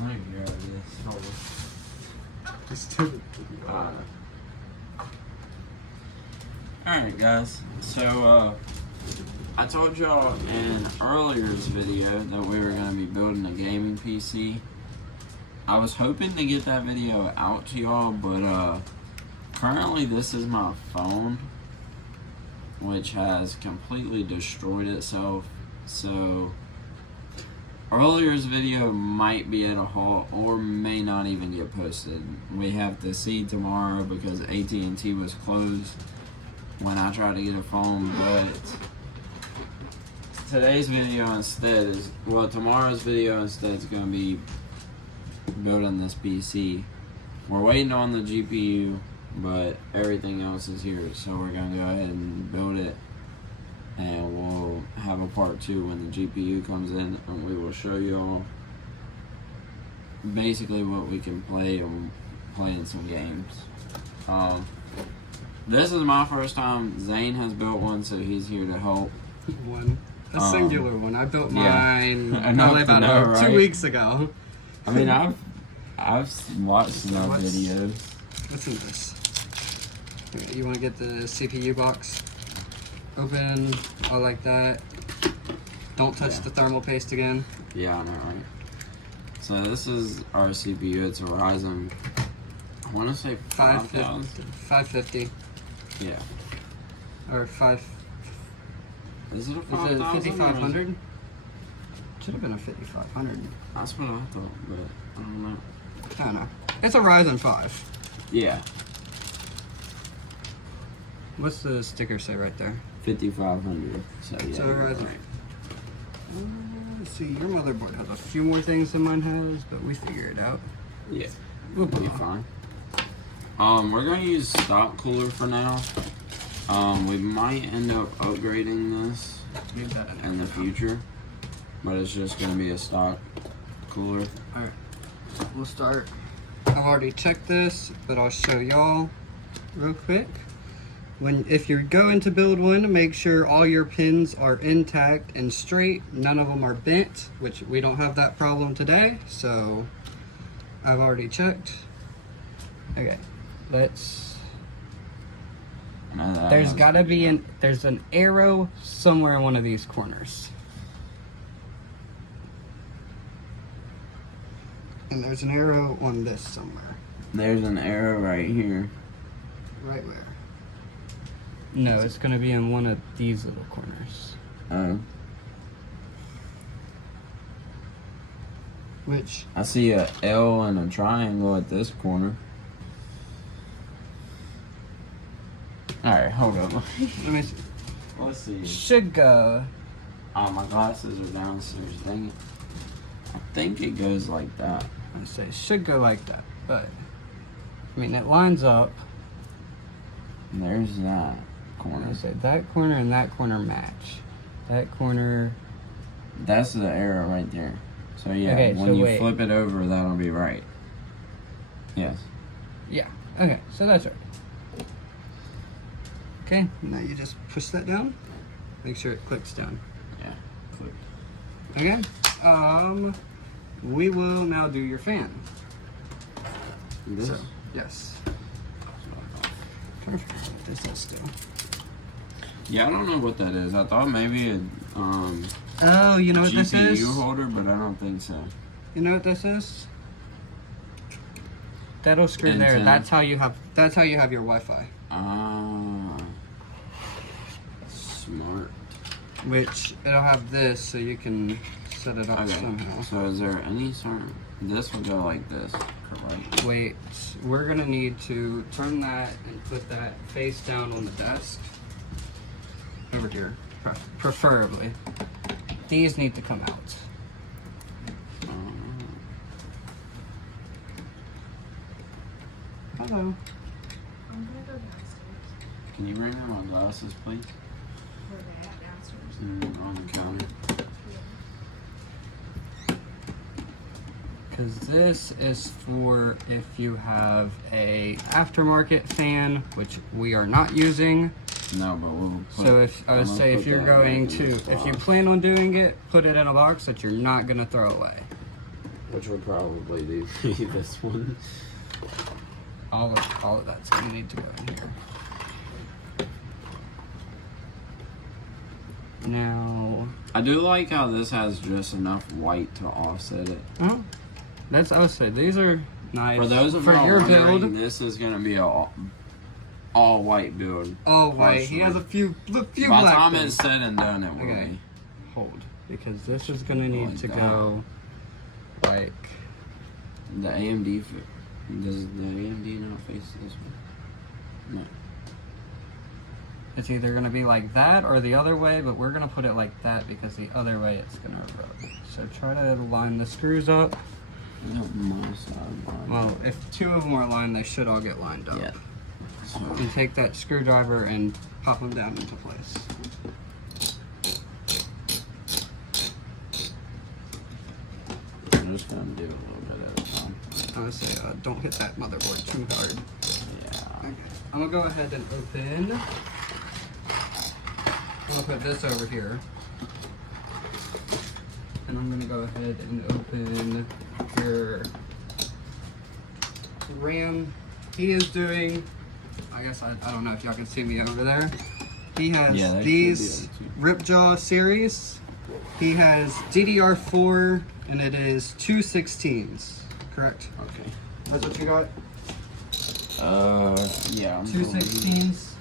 Let me grab this. Hold on. Stupid. Alright guys, so I told y'all in earlier's video that we were going to be building a gaming PC. I was hoping to get that video out to y'all, but currently this is my phone, which has completely destroyed itself. So earlier's video might be at a halt or may not even get posted. We have to see tomorrow because AT&T was closed when I tried to get a phone, but today's video instead is, well, tomorrow's video instead is going to be building this PC. We're waiting on the GPU, but everything else is here, so we're going to go ahead and build it, and we'll have a part 2 when the GPU comes in, and we will show y'all basically what we can play and play in some games. This is my first time. Zane has built one, so he's here to help. A singular one. I built mine probably about 2 weeks ago. I mean, I've watched some videos. What's in this? Okay, you want to get the CPU box open, all like that. Don't touch the thermal paste again. Yeah, I know, right? So this is our CPU. It's a Ryzen. I want to say 550. Yeah. Or 5. Is it a 5500? Should have been a 5500. That's what I thought, but I don't know. I don't know. It's a Ryzen 5. Yeah. What's the sticker say right there? 5500. So yeah. It's a Ryzen. Right. Let's see, your motherboard has a few more things than mine has, but we figure it out. Yeah. We'll be fine. We're going to use stock cooler for now. We might end up upgrading this in the future, but it's just going to be a stock cooler. Alright, we'll start. I've already checked this, but I'll show y'all real quick. If you're going to build one, make sure all your pins are intact and straight. None of them are bent, which we don't have that problem today, so I've already checked. Okay. There's gotta be there's an arrow somewhere in one of these corners. And there's an arrow on this somewhere. There's an arrow right here. Right where? No, it's gonna be in one of these little corners. Oh. Which? I see a L and a triangle at this corner. Alright, hold on. Let me see. Let's see. Should go. Oh, my glasses are downstairs. Dang it. I think it goes like that. I say should go like that, but I mean it lines up. And there's that corner. I say that corner and that corner match. That corner. That's the arrow right there. So yeah, okay, when you flip it over, that'll be right. Yes. Yeah. Okay, so that's right. Okay, now you just push that down. Make sure it clicks down. Yeah, click. Okay. We will now do your fan. This? So, yes. Perfect. This will still. Yeah, I don't know what that is. I thought maybe a oh, you know what this is? GPU holder, but I don't think so. You know what this is? That'll screw there. That's how you have your Wi-Fi. Ah, smart. Which it'll have this, so you can set it up somehow. So is there any certain? This will go like this, correct? Wait, we're gonna need to turn that and put that face down on the desk. Over here, preferably. These need to come out. Hello. I'm gonna go downstairs. Can you bring me my glasses, please? Where they at downstairs? On the counter. Because this is for if you have a aftermarket fan, which we are not using. No, but we'll put, So if I would say if you're going to, if you plan on doing it, put it in a box that you're not gonna throw away. which would probably be this one. All of that's gonna need to go in here. Now, I do like how this has just enough white to offset it. oh, that's I would say these are nice. For those of for y'all your wondering, build. this is gonna be a all white build. Oh wait, he has a few By the black time things. it's said and done, it will Okay. be. Hold, because this is gonna need Like to that. go like The AMD, does the AMD not face this one? No. it's either gonna be like that or the other way, but we're gonna put it like that because the other way it's gonna erode. So try to line the screws up. No, my side. Well, if two of them are lined, they should all get lined up. Yeah. So, You take that screwdriver and pop them down into place. I'm just gonna do a little bit at a time. I would say don't hit that motherboard too hard. Yeah. Okay. I'm gonna go ahead and open. I'm gonna put this over here. And I'm gonna go ahead and open your RAM. He is doing, I guess I don't know if y'all can see me over there. He has Yeah, they should these be able Ripjaw series. He has DDR4 and it is 216s, correct? Okay. That's what you got? Yeah. I'm 216s.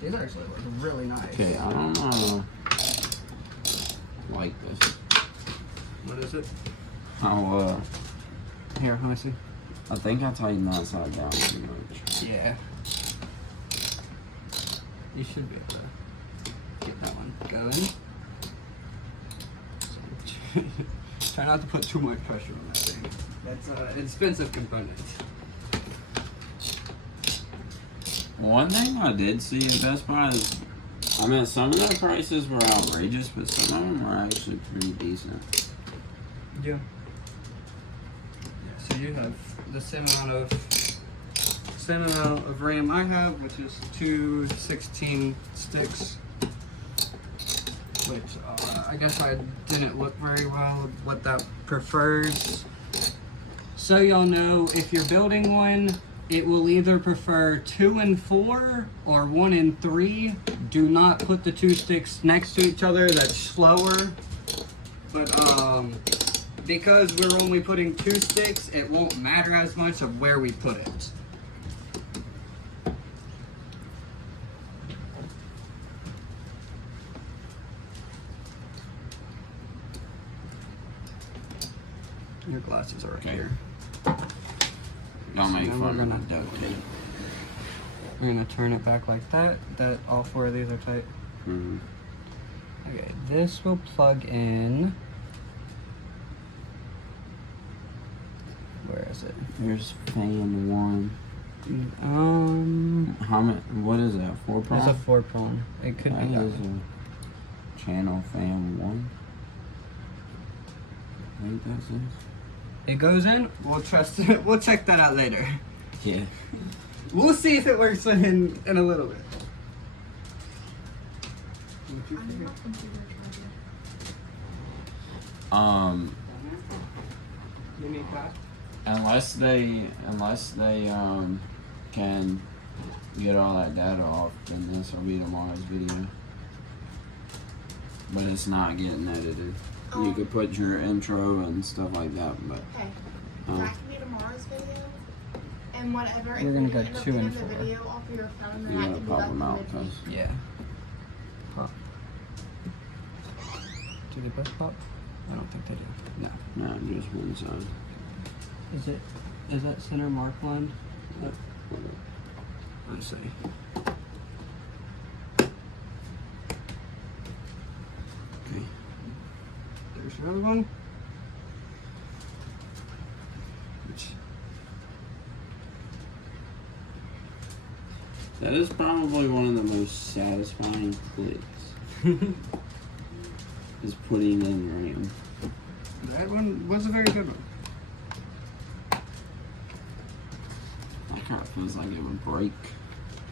These actually look really nice. Okay, I don't know. Like this. What is it? How, Here, let me see. I think I tightened that side down too much. Yeah. You should be able to get that one going. Try not to put too much pressure on that thing. That's an expensive component. One thing I did see at Best Buy is, I mean, some of the prices were outrageous, but some of them were actually pretty decent. Yeah. So you have the same amount of RAM I have, which is 216 sticks. Which I guess I didn't look very well what that prefers. So y'all know, if you're building one, it will either prefer 2 and 4 or 1 and 3. Do not put the two sticks next to each other. That's slower. But because we're only putting 2 sticks, it won't matter as much of where we put it. Your glasses are right Okay. here. Don't make now fun we're of gonna- my duct tape. We're gonna turn it back like that. That all 4 of these are tight. Mm-hmm. Okay, this will plug in. Where is it? Here's fan 1. How much? What is that? 4 It's a prong? 4 prong. It could That be that is one. a channel fan 1. I think that's it. It goes in. We'll trust it. We'll check that out later. Yeah. We'll see if it works in a little bit. I need my computer charger. You need that? Unless they can get all that data off, then this will be tomorrow's video. But it's not getting edited. You could put your intro and stuff like that, but Hey, Oh. that can be tomorrow's video. And whatever, if We're you gonna go end up 2 and getting the 4. video off of your phone, you then I gotta can do pop like them the out mid- because Yeah. Pop. Do they both pop? I don't think they do. No. not just one side. Is that center mark line? Whatever. Let's see. Okay. There's your other one. Which That is probably one of the most satisfying clicks. Is putting in RAM. that one was a very good one. That kind of feels like it would break.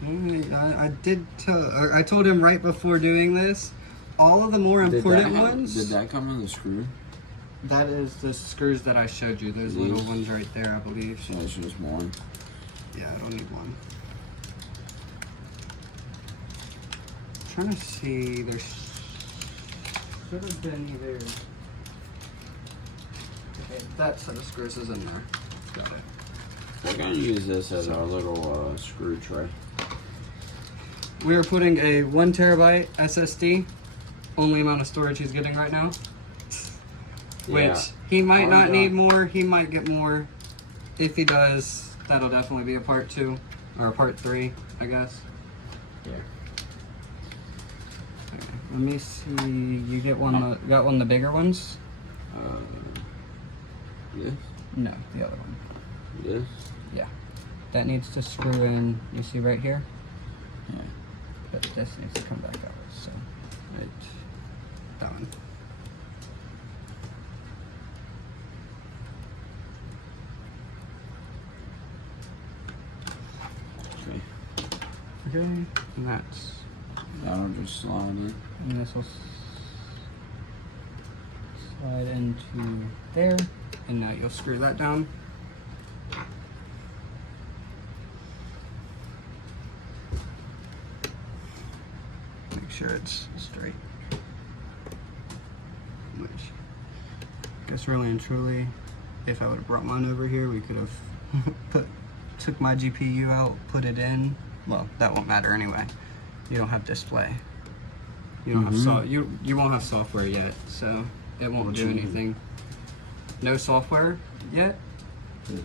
I did tell. I told him right before doing this. All of the more important ones. Did that come with a screw? That is the screws that I showed you. Those These? little ones right there, I believe. So it's just one. Yeah, I don't need one. I'm trying to see. There should have been either. Okay, that set of screws is in there. Got it. We're gonna use this as our little screw tray. We are putting a 1 terabyte SSD. Only amount of storage he's getting right now. Yeah. Which he might not God. need more. He might get more. If he does, that'll definitely be a part 2 or a part 3, I guess. Yeah. Okay, let me see. You get one. Got one of the bigger ones? This? No, the other one. This? Yeah. That needs to screw in. You see right here? Yeah. But this needs to come back out. So, right. That one. Okay. Okay. And that's. That'll just slide in. And this will slide into there. And now you'll screw that down. Make sure it's straight. Which, I guess really and truly, if I would have brought mine over here, we could have took my GPU out, put it in. Well, that won't matter anyway. You don't have display. You don't have you won't have software yet, so it won't What do you mean? anything. No software yet? Dude,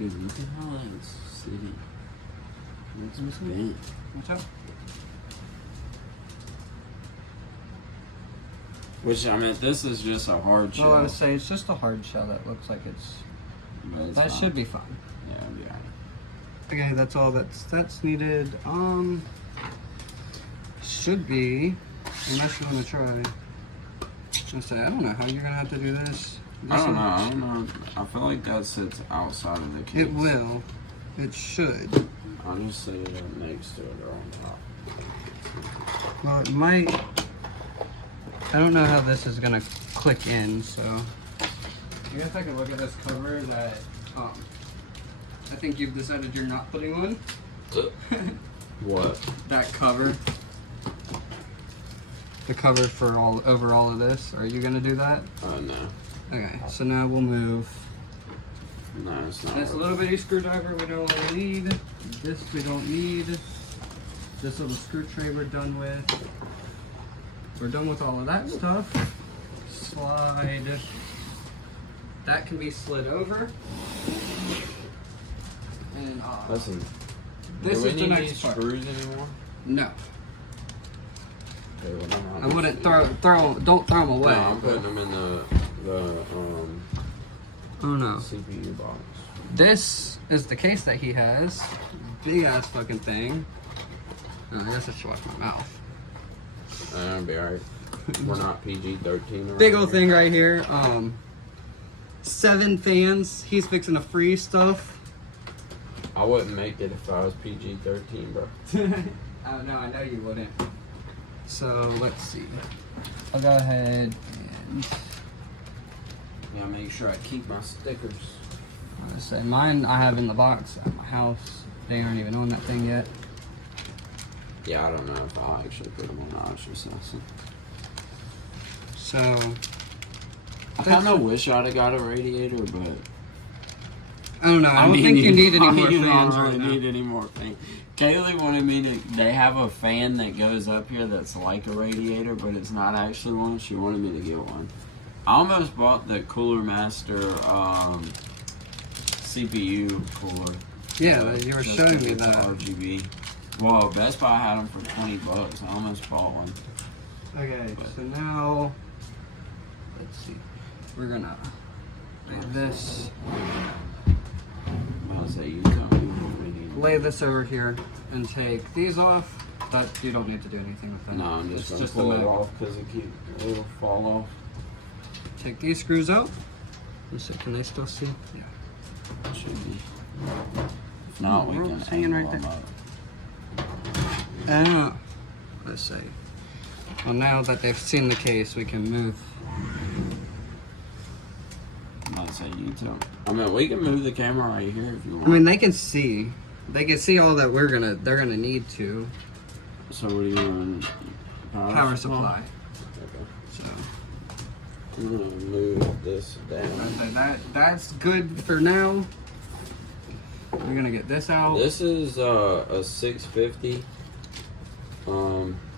look at how that's sitting. It's Let me see. bent. What's up? Which, I mean, this is just a hard shell. Well, I would say it's just a hard shell that looks like it's. but it's That fine. should be fine. Yeah, it'll be alright. Okay, that's all that's needed. Should be, unless you want to try. I was gonna say, I don't know how you're gonna have to do this. I don't know. I feel like that sits outside of the case. It will. It should. I'll just set it up next to it or on top. Well, it might. I don't know how this is gonna click in, so. You guys take a look at this cover that I think you've decided you're not putting on. What? That cover. The cover for over all of this. Are you gonna do that? No. Okay, so now we'll move. No, it's not. This little bitty screwdriver we don't really need. This we don't need. This little screw tray we're done with. We're done with all of that stuff. Slide. That can be slid over. And Listen. this do we is the need next these part. screws anymore? No, Okay, well, then I wouldn't don't throw them away. No, I'm putting them in the Oh no. CPU box. This is the case that he has. Big ass fucking thing. Oh, I guess I should wash my mouth. That'll be alright. We're not PG-13 around Big old here. thing right here. 7 fans. He's fixing to freeze stuff. I wouldn't make it if I was PG-13, bro. Oh no, I know you wouldn't. So let's see. I'll go ahead and Gotta make sure I keep my stickers. I'm gonna say mine I have in the box at my house. They aren't even on that thing yet. Yeah, I don't know if I'll actually put them on. I was just asking. So I kind of wish I'd have got a radiator, but I don't know. I don't think you need any more you fans don't right really now. need any more fans. Kaylee wanted me to. They have a fan that goes up here that's like a radiator, but it's not actually one. She wanted me to get one. I almost bought the Cooler Master CPU cooler. Yeah, you were just showing to me get the that. RGB. Well, Best Buy had them for $20. I almost bought one. Okay, so now let's see. We're gonna lay this. I was say you tell me what we need. Lay this over here and take these off. That you don't need to do anything with them. No, I'm It's just gonna the pull it mag. off because it'll fall off. Take these screws out. Let's see, can they still see? Yeah. Should be. If not, we We're can hanging right angle them there. up. Let's see. Well, now that they've seen the case, we can move. I'm about to say you tell. I mean, we can move the camera right here if you want. I mean, they can see. They can see all that they're gonna need to. So what are you doing? Power supply. Okay. So I'm gonna move this down. that's good for now. We're gonna get this out. This is a 650.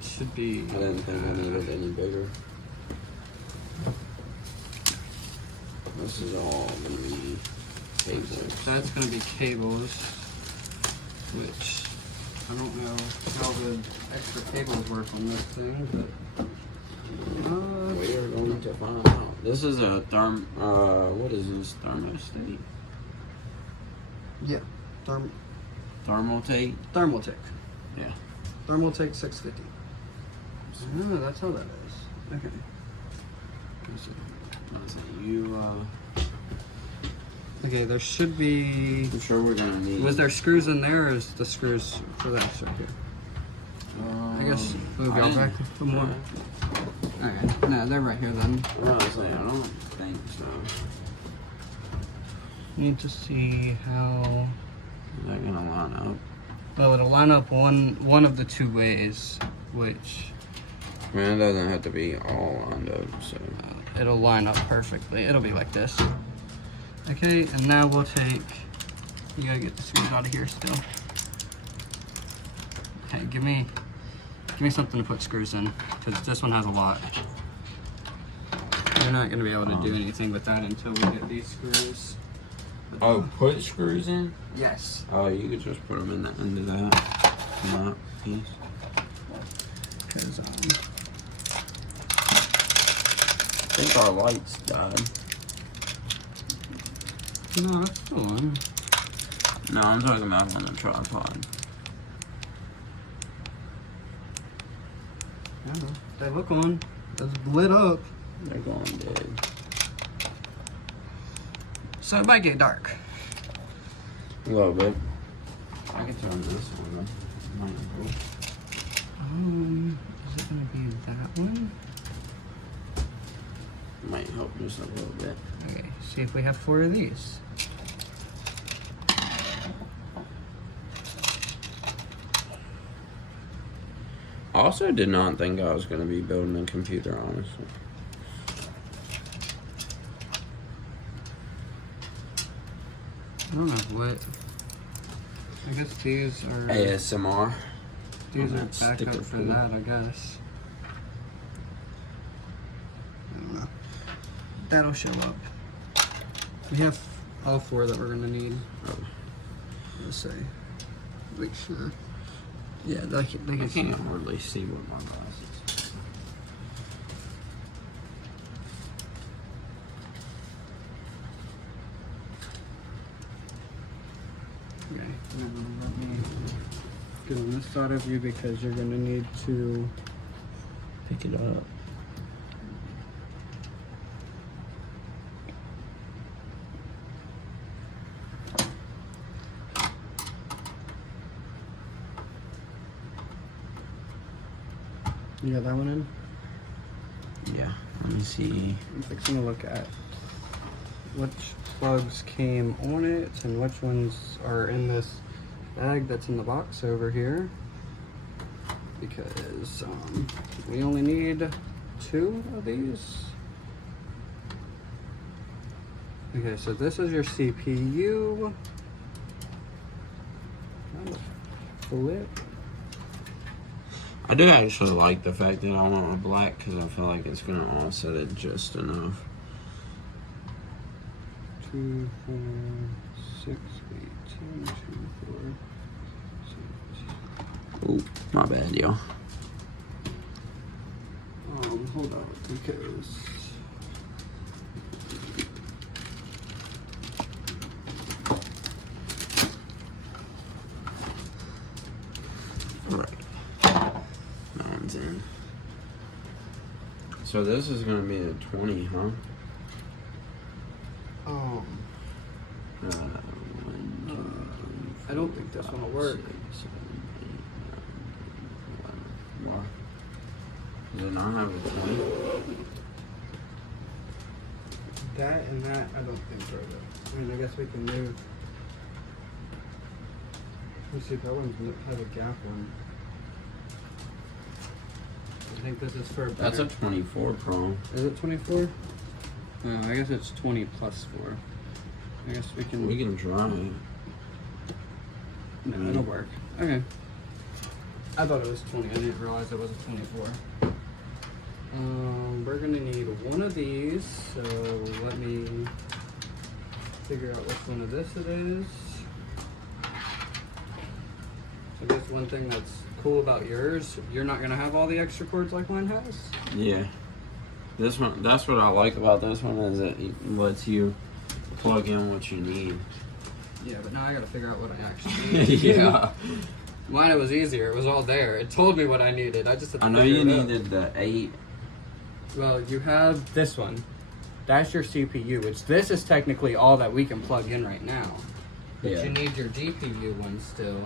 Should be. I didn't think I needed any bigger. This is all gonna be cables. That's gonna be cables, which I don't know how the extra cables work on this thing, but We are going to find out. This is a what is this? Thermostat? yeah, Thermaltate? Thermaltake. Yeah. Thermaltake 650. Oh, that's how that is. Okay. Let's see, you, Okay, there should be. I'm sure we're gonna need. Was there screws in there, or is the screws for that right here? I guess move y'all back a little more. Alright, no, they're right here then. I'm about to say, I don't think so. Need to see how. Is that gonna line up? Well, it'll line up one of the two ways, which I mean, it doesn't have to be all lined up, so. it'll line up perfectly. It'll be like this. Okay, and now we'll take. You gotta get the screws out of here still. Okay, give me something to put screws in, because this one has a lot. You're not gonna be able to do anything with that until we get these screws. Oh, put screws in? Yes. Oh, you could just put them in into that piece. Because I think our lights died. no, that's the one. No, I'm talking about on the tripod. I don't know. They look on. It's lit up. They're going dead. So it might get dark. A little bit. I can turn this one on. Is it gonna be that one? Might help just a little bit. Okay, see if we have 4 of these. I also did not think I was going to be building a computer, honestly. I don't know what. I guess these are. ASMR. These on are that sticker backup for pull. that, I guess. I don't know. That'll show up. We have all 4 that we're gonna need. Oh. Let's see. Make sure. Yeah, they I can see. can't hardly see with my glasses. Okay, now let me get on this side of you because you're gonna need to Pick it up. You got that one in? Yeah, let me see. I'm fixing to look at which plugs came on it and which ones are in this bag that's in the box over here. Because we only need 2 of these. Okay, so this is your CPU. Flip. I do actually like the fact that I went with black because I feel like it's going to offset it just enough. 2, 4, 6, 8, 10, 2, 4, 6. Ooh, my bad, y'all. Hold on, because Right. That one's in. So this is going to be a 20, huh? I don't think this one will work. Does it not have a 20? That and that, I don't think so. I mean, I guess we can move. Let me see if that one has a gap one. I think this is for. That's a 24 Pro. Is it 24? No, I guess it's 20 plus 4. I guess we can. We can try it. No, it'll work. Okay. I thought it was 20. I didn't realize it was a 24. We're gonna need one of these. So let me figure out which one of this it is. So I guess one thing that's cool about yours, you're not gonna have all the extra cords like mine has. Yeah. This one, that's what I like about this one, is that it lets you plug in what you need. Yeah, but now I gotta figure out what I actually need. Yeah. Mine, it was easier. It was all there. It told me what I needed. I just had to I know figure you it out. needed the 8. Well, you have this one. That's your CPU, which this is technically all that we can plug in right now. But Yeah. you need your GPU one still,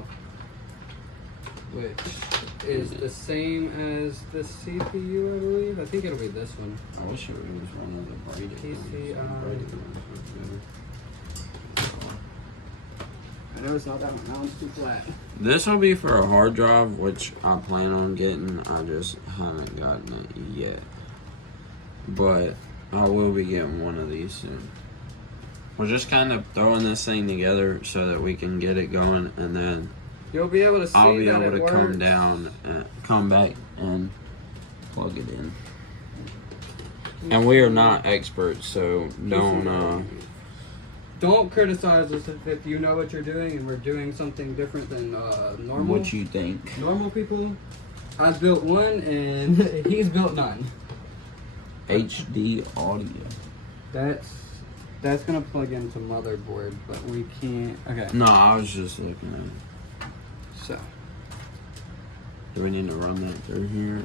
which is the same as the CPU, I believe. I think it'll be this one. I wish it was one of the braided PCI. ones. Braided ones look better. I know it's not that one. That one's too flat. This will be for a hard drive, which I plan on getting. I just haven't gotten it yet. But I will be getting one of these soon. We're just kind of throwing this thing together so that we can get it going, and then You'll be able to see I'll be that able it to come works. down and come back and plug it in. And we are not experts, so don't criticize us if you know what you're doing and we're doing something different than normal. what you think. Normal people. I built one and he's built none. HD audio. That's gonna plug into motherboard, but we can't. Okay. No, I was just looking at it. So, Do we need to run that through here?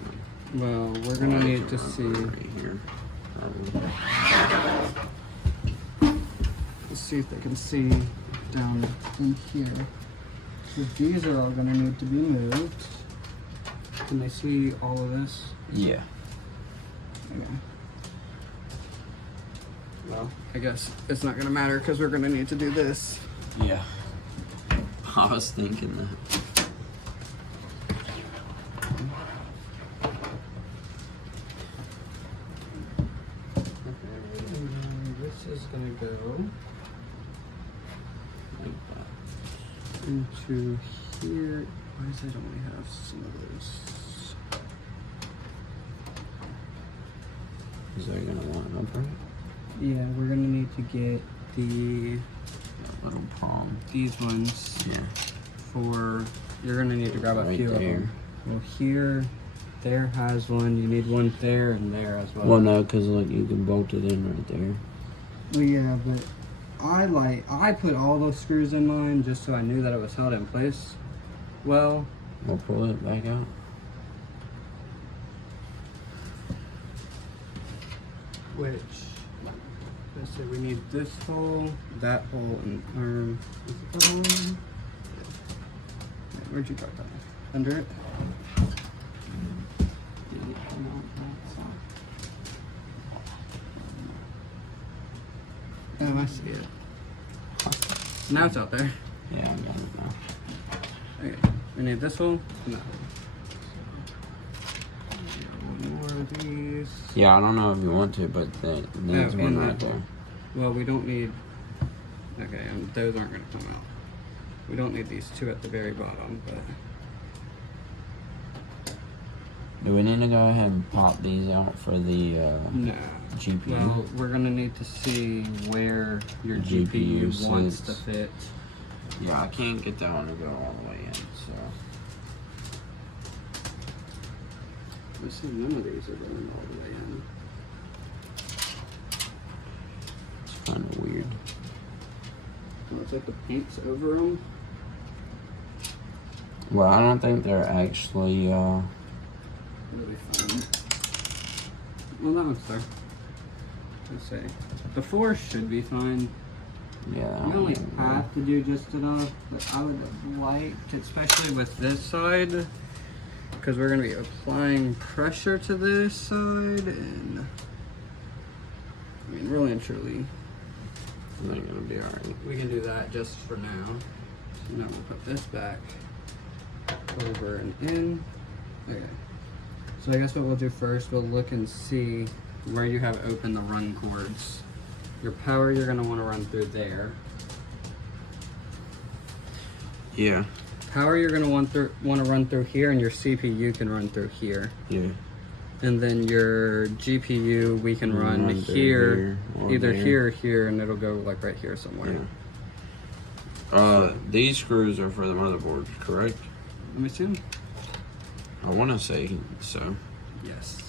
well, we're gonna need to see. Right here. Let's see if they can see down in here. So these are all gonna need to be moved. Can they see all of this? Yeah. Okay. Well, I guess it's not gonna matter because we're gonna need to do this. Yeah. I was thinking that. Okay. This is gonna go into here. Why does it only have some of those? Is that gonna line up right? Yeah, we're gonna need to get the That little palm. these ones Yeah. for. You're gonna need to grab a Right few of there. them. Well, here, there has one. You need one there and there as well. Well, no, because look, you can bolt it in right there. Well, yeah, but I put all those screws in mine just so I knew that it was held in place. Well, We'll pull it back out. which, let's see, we need this hole, that hole, and arm. Is it that hole? Yeah, where'd you drop that? Under it? Oh, I see it. Now it's out there. Yeah, I got it now. Okay, we need this hole? No. More of these. Yeah, I don't know if you want to, but there's Oh, one in right that there. Well, we don't need. Okay, those aren't going to come out. We don't need these two at the very bottom, but. Do we need to go ahead and pop these out for the No. GPU? Well, we're going to need to see where your GPU GPU wants to sits. fit. Yeah, I can't get that one to go all the way in, so. Let's see, none of these are going all the way in. It's kind of weird. Oh, it's like the paint's over them. Well, I don't think they're actually, Really fun. Well, that one's there. Let's see. The 4 should be fine. yeah. You only don't know. have to do just enough, but I would have liked, especially with this side, because we're going to be applying pressure to this side, and I mean, really and truly, I think it'll be alright. we can do that just for now. So now we'll put this back over and in. Okay. So I guess what we'll do first, we'll look and see where you have open the run cords. Your power you're going to want to run through there. Yeah. Power you're going to want to run through here, and your CPU can run through here. Yeah. And then your GPU we can run here, either here or here, and it'll go like right here somewhere. Yeah. These screws are for the motherboard, correct? Let me see them. I want to say so. Yes.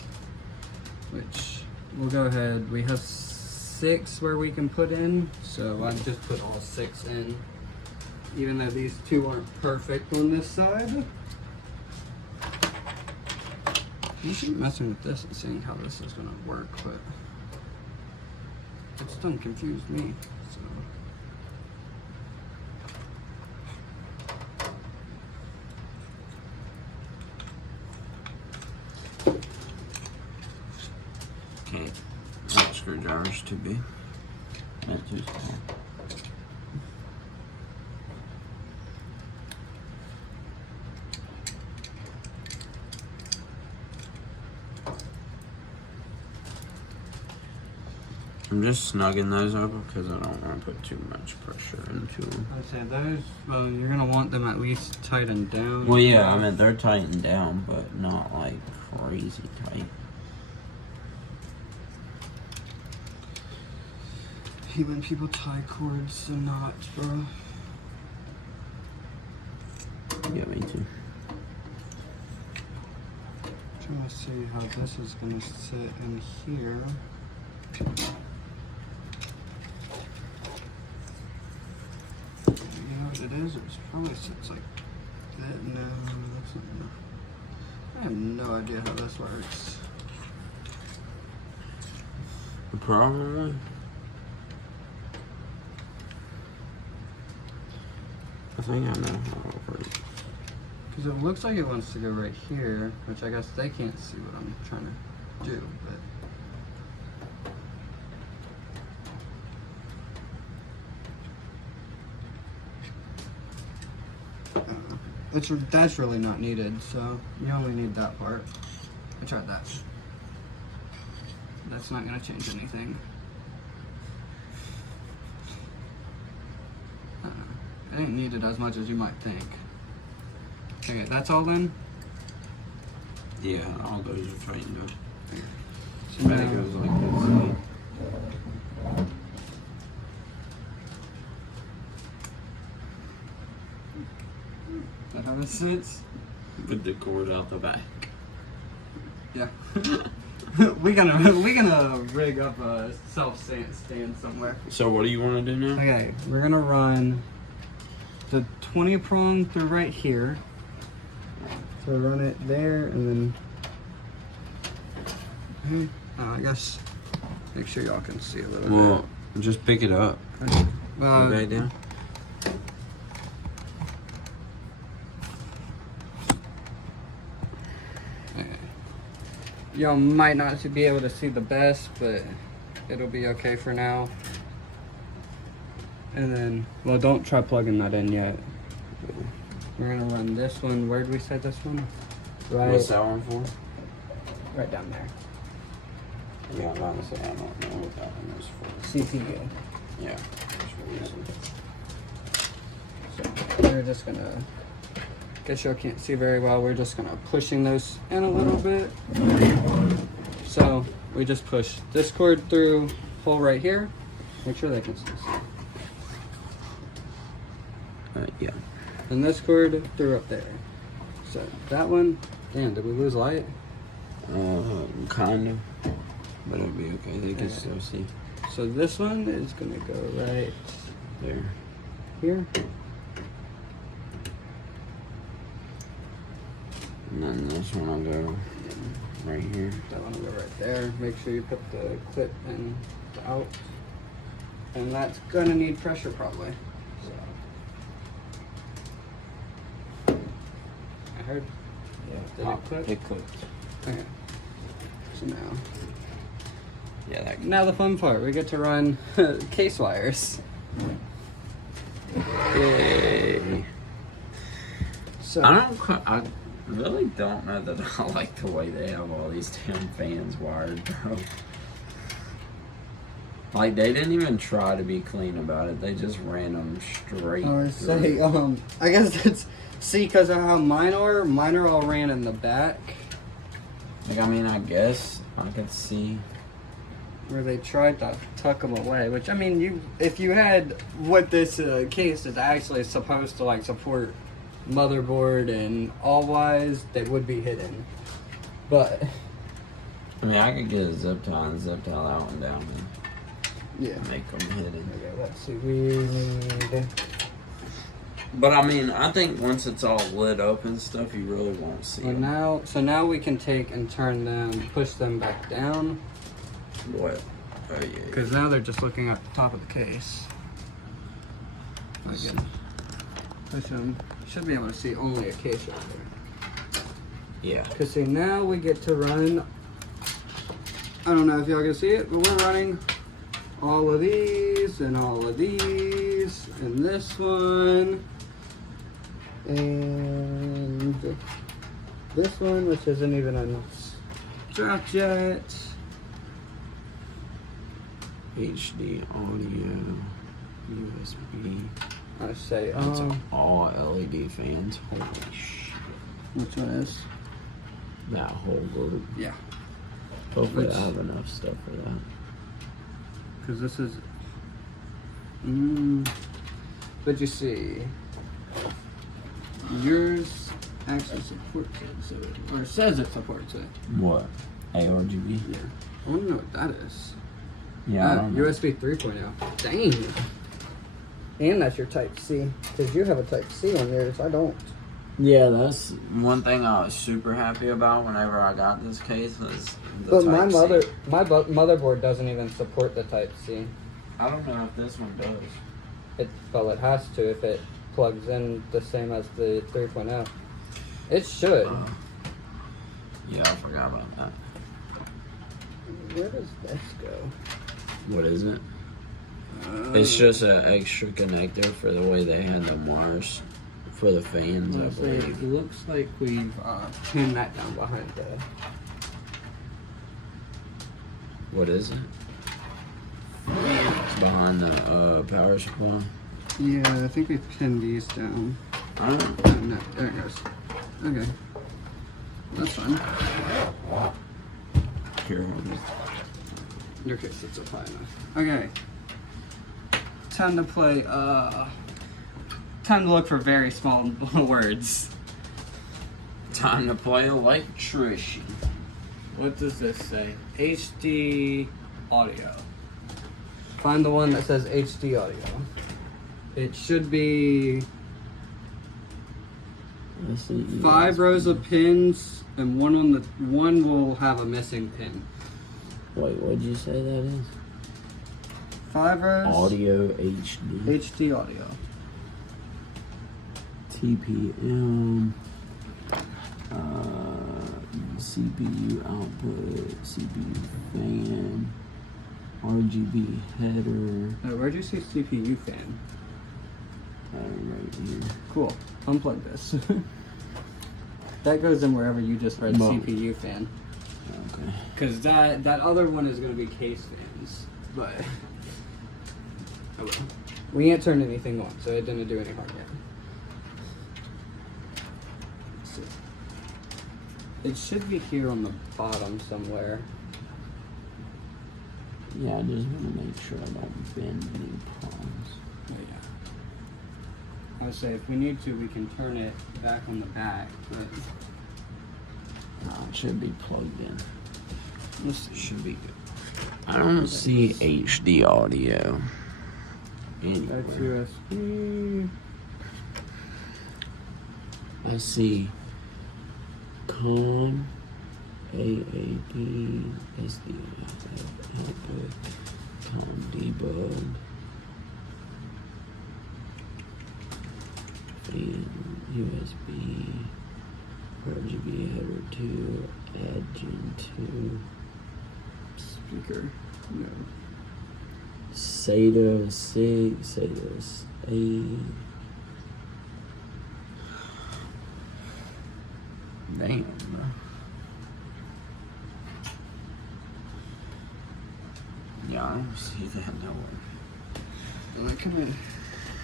Which we'll go ahead. We have 6 where we can put in, so I just put all 6 in. Even though these 2 aren't perfect on this side. You should be messing with this and seeing how this is gonna work, but it's done confused me. So Okay. That screwdriver's too big. That's too small. I'm just snugging those up because I don't want to put too much pressure into them. I'd say those, well, you're gonna want them at least tightened down. Well, yeah, I mean, they're tightened down, but not like crazy tight. Hate when people tie cords and knots, bro. Yeah, me too. Trying to see how this is gonna sit in here. You know what it is? It's probably sits like that. No, that's not enough. I have no idea how this works. The problem, I think I know how it works. Because it looks like it wants to go right here, which I guess they can't see what I'm trying to do, but. That's really not needed, so you only need that part. I tried that. That's not gonna change anything. It ain't needed as much as you might think. Okay, that's all in? Yeah, all those are tightened up. So But it now- goes like this. Is that how this sits? With the cord out the back. Yeah. we gonna rig up a self stand somewhere. So what do you want to do now? Okay, we're gonna run the 20 prong through right here. So run it there and then I guess make sure y'all can see a little Well, just pick it up. bit. Okay, down. Y'all might not be able to see the best, but it'll be okay for now. And then, well, don't try plugging that in yet. We're gonna run this one. Where did we set this one? Right, What's that one for? right down there. Yeah, I'm about to say I don't know what that one is for. CPU. Yeah, that's what it is. So we're just gonna, guess y'all can't see very well, we're just gonna pushing those in a little bit. So we just push this cord through hole right here. Make sure they can see. Yeah. And this cord through up there. So that one, damn, did we lose light? Kind of. But it'll be okay. They can still see. So this one is gonna go right There. here. And then this one will go right here. That one will go right there. Make sure you put the clip in out. And that's gonna need pressure probably. So I heard Did it cook? It cooked. Okay. So now. Yeah, that. Now the fun part, we get to run case wires. Yay. So I really don't know that I like the way they have all these damn fans wired, bro. Like, they didn't even try to be clean about it. They just ran them straight I say, through. I guess it's, see, because of how mine are all ran in the back. Like, I mean, I guess I could see. Where they tried to tuck them away, which, I mean, if you had what this case is actually supposed to, like, support motherboard and all-wise, they would be hidden. But, I mean, I could get a zip tie and zip tie that one down and yeah. make them hidden. Okay, let's see, we need... But, I mean, I think once it's all lit up and stuff, you really won't see Well, them. now we can take and turn them, push them back down. What? Oh, yeah. Because now they're just looking at the top of the case. I can push them. Should be able to see only a case right there. Yeah. Because see, now we get to run. I don't know if y'all can see it, but we're running all of these and all of these and this one and this one, which isn't even on strapped yet. HD audio, USB. I say, That's all LED fans. Holy shit. which one is? That whole group. Yeah. Hopefully Which- I have enough stuff for that. Because this is. But you see, yours actually supports it, so or says it supports it. What? ARGB? Yeah. I want to know what that is. Yeah, I don't know. USB 3.0. Dang. And that's your Type C. Because you have a Type C on yours. I don't. Yeah, that's one thing I was super happy about whenever I got this case was the But my Type C. motherboard doesn't even support the Type C. I don't know if this one does. Well, it has to if it plugs in the same as the 3.0. It should. Yeah, I forgot about that. Where does this go? What is it? It's just an extra connector for the way they had the wires for the fans, I believe. It looks like we've pinned that down behind the. What is it? It's behind the power supply. Yeah, I think we pinned these down. I don't know. No, there it goes. Okay. That's fine. Here, hold it. Your case sits up high enough. Okay. Time to play, time to look for very small words. Time to play electrician. What does this say? HD audio. Find the one that says HD audio. It should be 5 rows of pins and one will have a missing pin. Wait, what'd you say that is? 5 rows. Audio HD. HD audio. TPM. CPU output. CPU fan. RGB header. Where'd you see CPU fan? Right here. Cool. Unplug this. That goes in wherever you just read Well, CPU fan. Okay. Because that other one is going to be case fans. But oh well. We ain't turned anything on, so it didn't do any harm yet. Let's see. It should be here on the bottom somewhere. Yeah, I just want to make sure I don't bend any palms. Oh yeah. I would say if we need to, we can turn it back on the back, but No, it should be plugged in. let's It see. should be good. I don't see HD audio anywhere. That's USB. I see COM, AAP, SD output, COM debug, fan, USB, RGB header 2, add gen 2. Speaker. No. SATA 6, SATA 8. Damn. Yeah, I don't see that nowhere. And that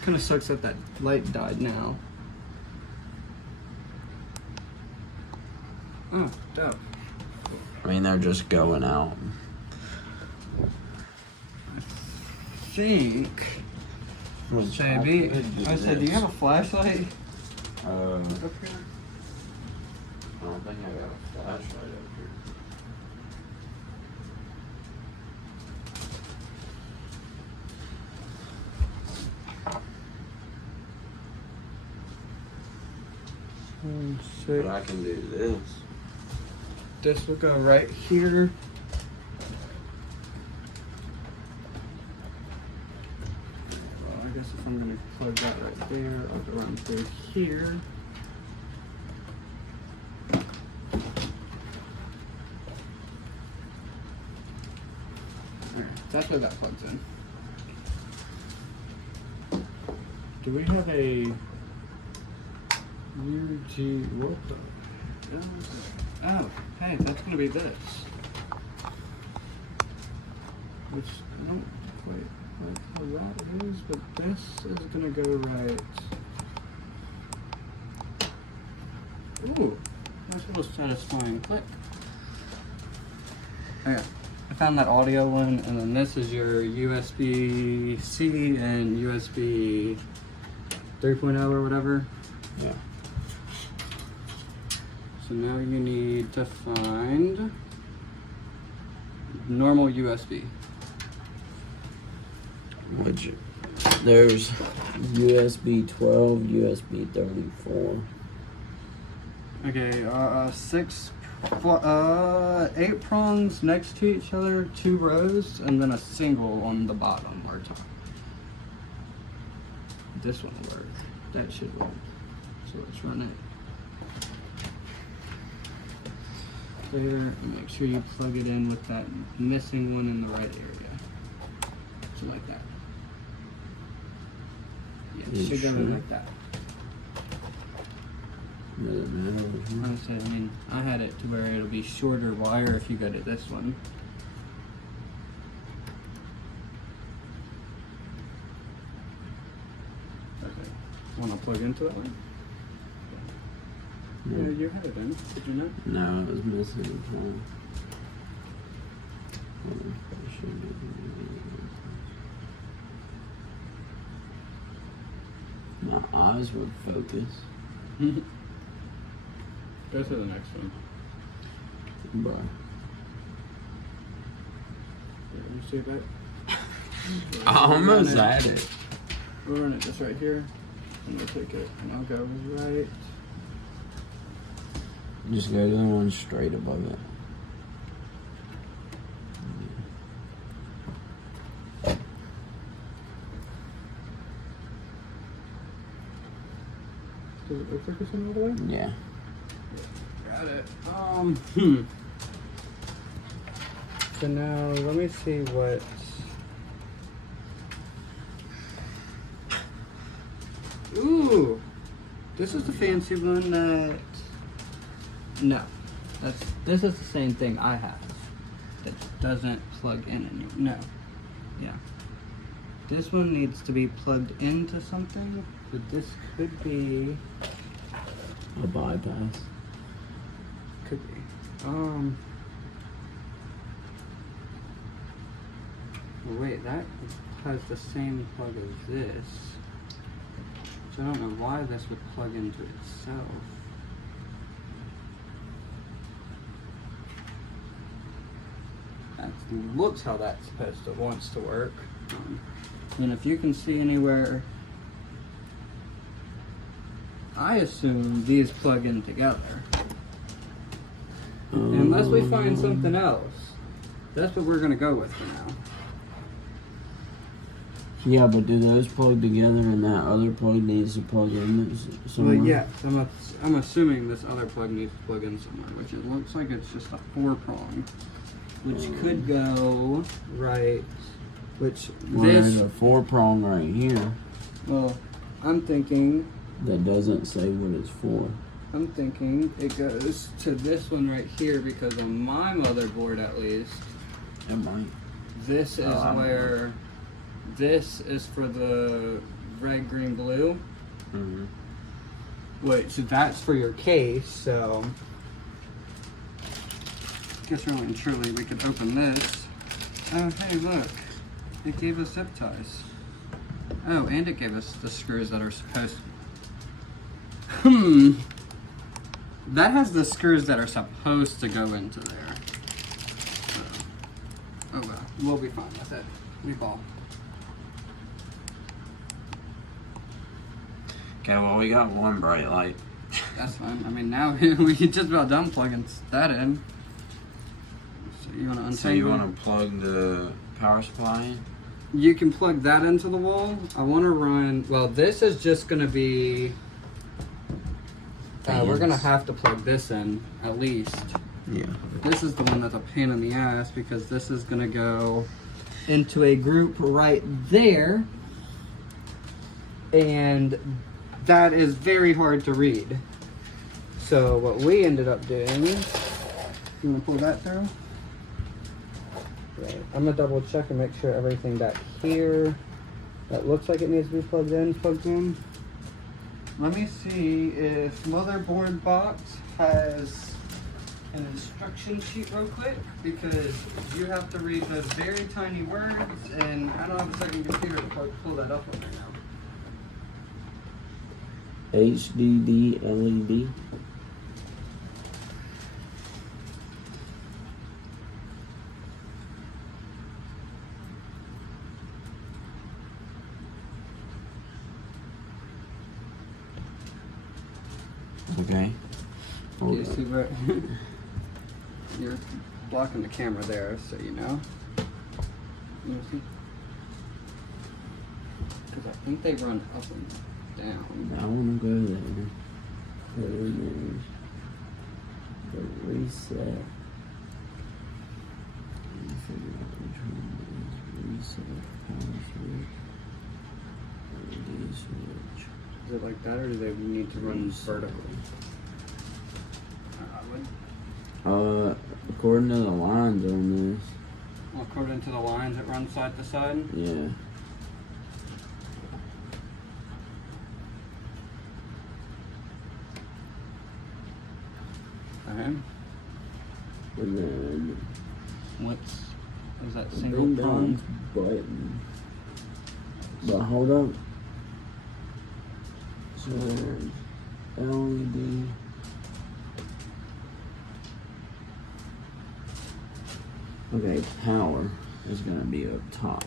kind of sucks that that light died now. Oh, dope. I mean, they're just going out. I think. Maybe. I said, do you have a flashlight up here? I don't think I got a flashlight up here. But I can do this. This will go right here. Well, I guess if I'm gonna plug that right there, I'll go around through here. There, that's where that plugs in. Do we have a UG? What the? Oh, hey, that's gonna be this. Which I don't quite like how that is, but this is gonna go right. Ooh, that's a little satisfying click. Okay, I found that audio one, and then this is your USB-C and USB 3.0 or whatever. Yeah. So now you need to find normal USB. Which there's USB 12, USB 34. Okay, 8 prongs next to each other, 2 rows, and then a single on the bottom or top. This one will work. That should work. So let's run it. There, and make sure you plug it in with that missing one in the right area. So like that. Yeah, it should go in like that. Honestly, I mean, I had it to where it'll be shorter wire if you go to this one. Okay. Want to plug into that one? Yeah, you had it in. Did you not? No, it was missing a phone. My eyes would focus. Go to the next one. Bro. Here, let me see if I... I almost had it. We'll run it just right here. And we'll take it, and I'll go right... Just go to the one straight above it. Does it look like it's in all the way? Yeah. Got it. So now, let me see what... Ooh! This is the fancy one that... No. This is the same thing I have. That doesn't plug in anymore. No. Yeah. This one needs to be plugged into something, but this could be... A bypass. Could be. Well, wait, that has the same plug as this. So I don't know why this would plug into itself. That looks how that's supposed to wants to work. And if you can see anywhere, I assume these plug in together. Unless we find something else. That's what we're gonna go with for now. Yeah, but do those plug together and that other plug needs to plug in somewhere? Well, yeah, I'm assuming this other plug needs to plug in somewhere, which it looks like it's just a 4-prong, which could go right, which Well, there's a 4-prong right here well, I'm thinking that doesn't say what it's for. I'm thinking it goes to this one right here because on my motherboard at least, It might. this is where this is for the red, green, blue, Mm-hmm. which that's for your case, so I guess really and truly we could open this. Oh, hey, look, it gave us zip ties. Oh, and it gave us the screws that are supposed that has the screws that are supposed to go into there. So, oh well, we'll be fine with it. We ball. Okay, well, we got one bright light. That's fine. I mean, now we just about done plugging that in. So you want to untangle? So you want to plug the power supply in? You can plug that into the wall. I want to run. Well, this is just going to be. We're going to have to plug this in at least. Yeah. This is the one that's a pain in the ass because this is going to go into a group right there. And that is very hard to read. So what we ended up doing, you want to pull that through? Right. I'm going to double check and make sure everything back here that looks like it needs to be plugged in. Let me see if motherboard box has an instruction sheet real quick because you have to read those very tiny words and I don't have a second computer to pull that up on right now. HDD LED. Okay. Do you see where you're blocking the camera there, so you know? You see? Because I think they run up and down. I want to go there. There's the reset. Figure out which one it is. Reset. Power switch. LED switch. Is it like that, or do they need to run vertically? According to the lines on this. Well, according to the lines, it runs side to side. Yeah. Okay. And then is that single prong? Button. But hold up. So there's LED. Okay, power is gonna be up top.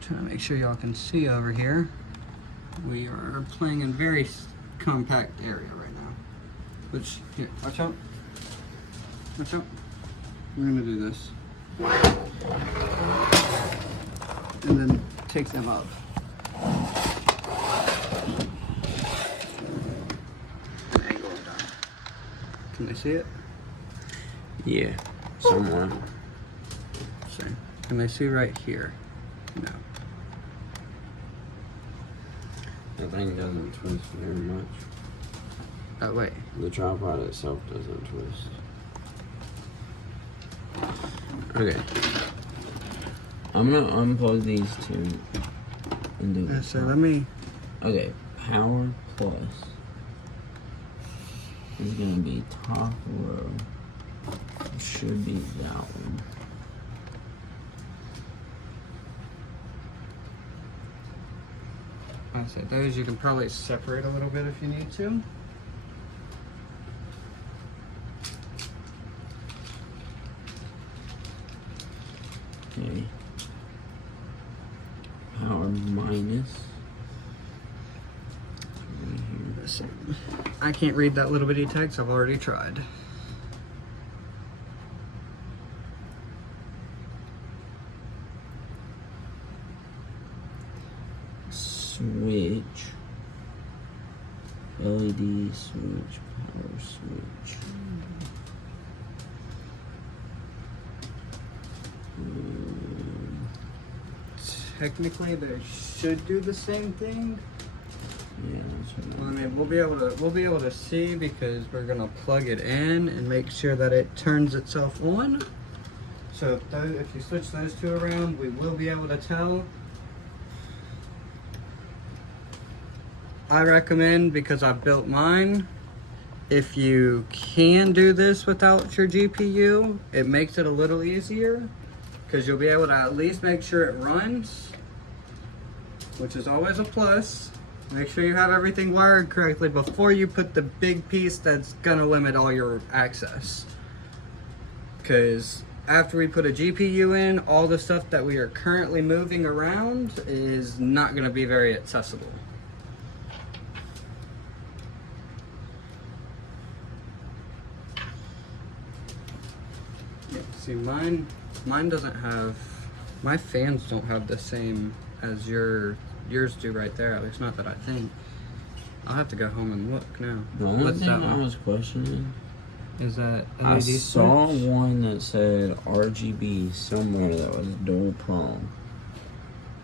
Trying to make sure y'all can see over here. We are playing in very compact area right now. Which, here, watch out. Watch out. We're gonna do this. And then take them up. And angle them down. Can they see it? Yeah, somewhere. See. Can they see right here? No. The thing doesn't twist very much. Oh, wait. The tripod itself doesn't twist. Okay. I'm gonna unplug these two and do this. So let me. Okay, power plus is gonna be top row. It should be that one. I say those you can probably separate a little bit if you need to. Okay. Power minus. Right here. Listen, I can't read that little bitty text. I've already tried. switch. LED switch, power switch. Technically, they should do the same thing. Yeah, that's Well, I what mean, we'll be able to see because we're gonna plug it in and make sure that it turns itself on. So if you switch those two around, we will be able to tell. I recommend, because I built mine, if you can do this without your GPU, it makes it a little easier because you'll be able to at least make sure it runs, which is always a plus. Make sure you have everything wired correctly before you put the big piece that's gonna limit all your access. Because after we put a GPU in, all the stuff that we are currently moving around is not gonna be very accessible. See, mine doesn't have, my fans don't have the same as yours do right there, at least not that I think. I'll have to go home and look now. The only What's thing that I one? was questioning, Is that I LED saw switch? one that said RGB somewhere that was dual prong.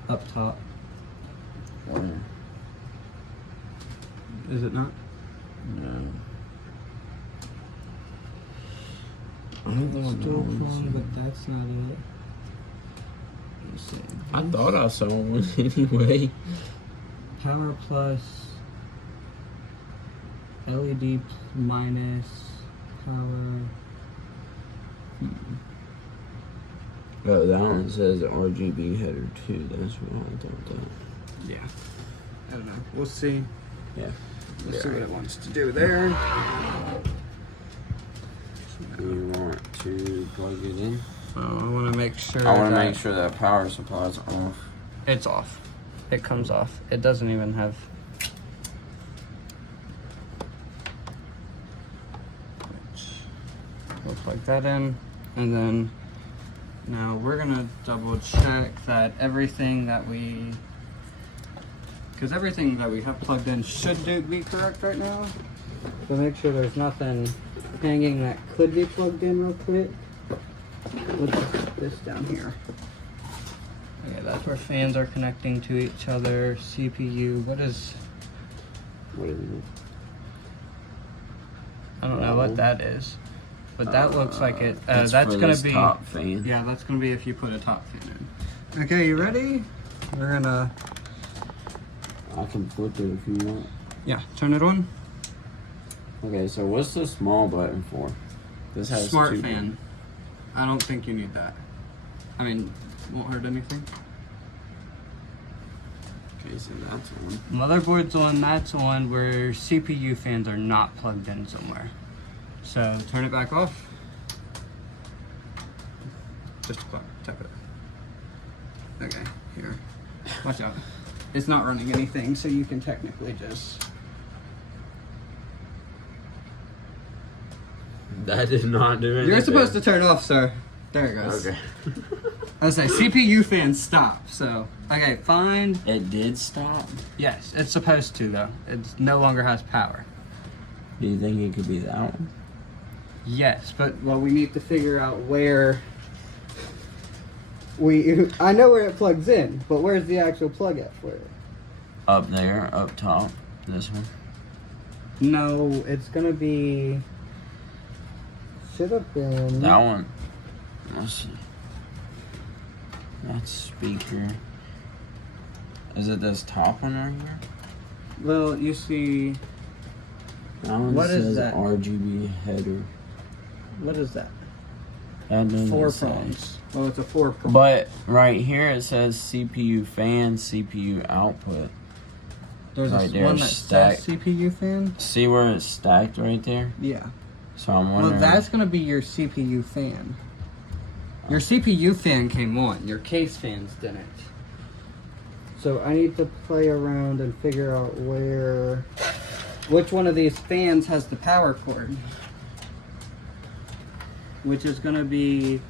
Up top. Where? Is it not? No. I thought Dual that was- prong, but that's not it. Let's see. I thought I saw one anyway. Power plus, LED minus, power. Oh, that one says RGB header too. That's what I thought that. Yeah. I don't know. We'll see. Yeah. Let's see what it wants to do there. You want to plug it in? Oh, I want to make sure. I want to that make sure that power supply's off. it's off. It comes off. It doesn't even have. We'll plug that in, and then now we're gonna double check that everything that we, because everything that we have plugged in should be correct right now. So make sure there's nothing hanging that could be plugged in real quick. Let's put this down here. Okay, that's where fans are connecting to each other. CPU, what is, What is it? I don't know what that is. But that looks like it, It's that's for gonna this be, top fan. yeah, that's gonna be if you put a top fan in. Okay, you ready? We're gonna, I can flip it if you want. yeah, turn it on. Okay, so what's the small button for? This has Smart two fan. I don't think you need that. I mean, won't hurt anything. Okay, so that's one. Motherboard's on, that's on, where CPU fans are not plugged in somewhere. So turn it back off. Just tap it. Okay, here. Watch out. It's not running anything, so you can technically just. That did not do anything. You're supposed to turn off, sir. There it goes. Okay. I was like, CPU fans stop. So, okay, find. It did stop. Yes, it's supposed to though. It no longer has power. Do you think it could be that one? Yes, but well, we need to figure out where. I know where it plugs in, but where's the actual plug at for it? Up there, up top. This one. No, it's gonna be. Should have been. That one. That's speaker. Is it this top one right here? Well, you see. That one What is says that? RGB header. What is that? That doesn't 4 say. prongs. Well, it's a 4 prong. But right here it says CPU fan, CPU output. There's right a there, one that stacked. says CPU fan. See where it's stacked right there? Yeah. So I'm Well, wondering. that's gonna be your CPU fan. Your CPU fan came on. Your case fans didn't. So I need to play around and figure out which one of these fans has the power cord. Which is gonna be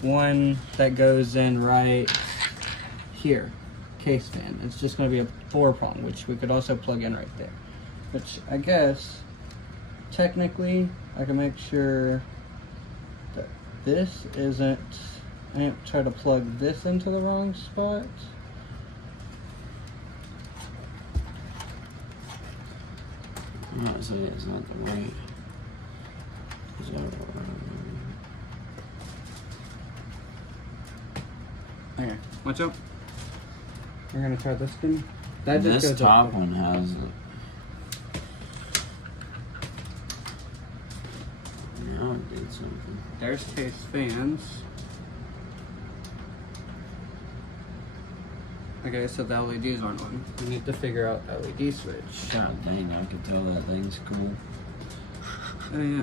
one that goes in right here. case fan. It's just going to be a 4-prong, which we could also plug in right there. Which I guess, technically, I can make sure that this isn't, I didn't try to plug this into the wrong spot. I'm not saying it's not the right. Is that right? Okay, watch out. We're gonna try this one. That just This goes top up. one has it. Now it did something. There's case fans. Okay, so the LEDs aren't on. We need to figure out LED switch. God dang, I could tell that thing's cool. Oh yeah.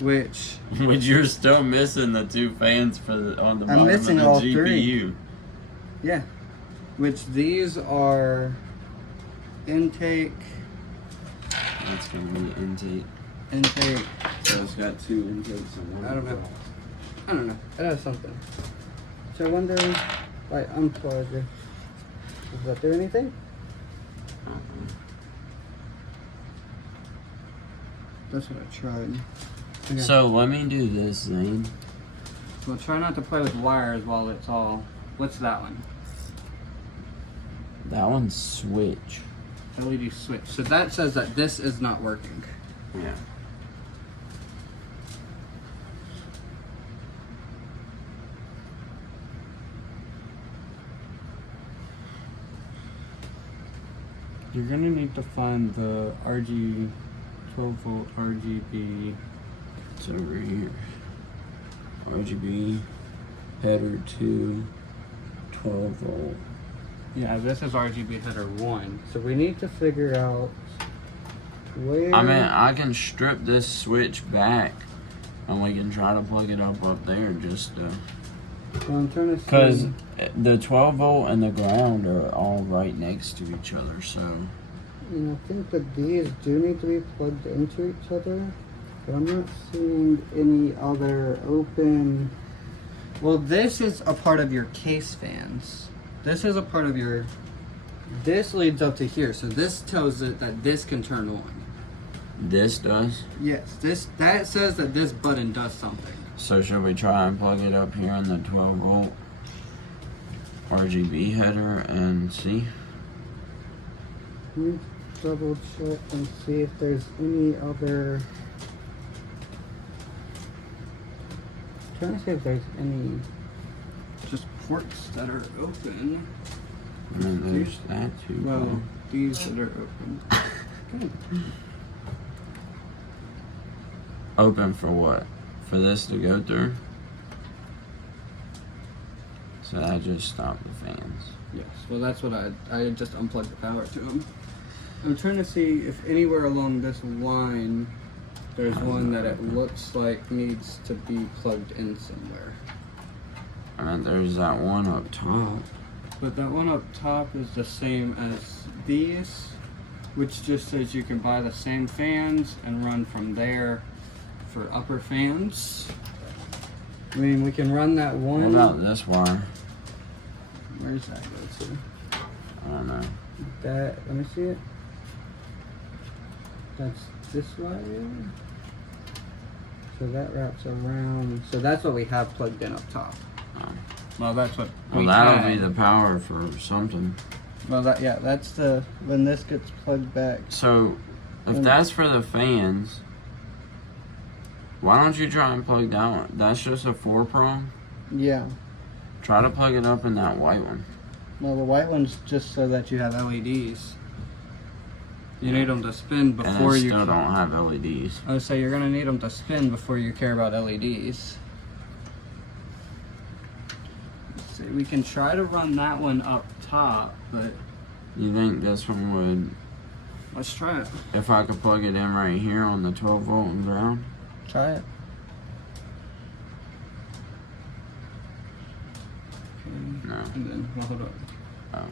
Which But you're still missing the 2 fans for the, on the I'm bottom missing of the all GPU. 3. Yeah. Which these are intake. That's gonna be intake. Intake. So it's got 2 intakes and 1. I don't know. It has something. So I wonder why unplug it. Does that do anything? That's what I tried. Okay. So let me do this, Zane. Well, try not to play with wires while it's all. What's that one? That one's switch. LED switch. So that says that this is not working. Yeah. You're gonna need to find the 12 volt RGB. It's over here. RGB header 2, 12 volt. Yeah, this is RGB header 1. So we need to figure out where. I mean, I can strip this switch back and we can try to plug it up there just Well, I'm trying to see. because the 12 volt and the ground are all right next to each other, so And I think that these do need to be plugged into each other, but I'm not seeing any other open. Well, this is a part of your case fans. This is a part of your. This leads up to here, so this tells it that this can turn on. this does. Yes, that says that this button does something. So should we try and plug it up here in the 12 volt RGB header and see? Let me double check and see if there's any other. Trying to see if there's any just ports that are open. I mean, there's that too. Well, these that are open. Good. Open for what? For this to go through? So that just stopped the fans. Yes. Well, that's what I just unplugged the power to them. I'm trying to see if anywhere along this line there's one that it looks like needs to be plugged in somewhere. I mean, there's that one up top. But that one up top is the same as these, which just says you can buy the same fans and run from there for upper fans. I mean, we can run that What one. about this wire? Where's that go to? I don't know. That, let me see it. That's this wire. So that wraps around. So that's what we have plugged in up top. Oh. Well, that's what. Well, we that'll had. be the power for something. Well, that's the when this gets plugged back. So, if that's for the fans, why don't you try and plug that one? That's just a 4-prong. Yeah. Try to plug it up in that white one. Well, the white one's just so that you have LEDs. You need them to spin And before I you. still don't have LEDs. I would say you're gonna need them to spin before you care about LEDs. Let's see, we can try to run that one up top, but You think this one would, let's try it. if I could plug it in right here on the 12 volt and ground? Try it. Okay. No. And then, well, hold on. Oh.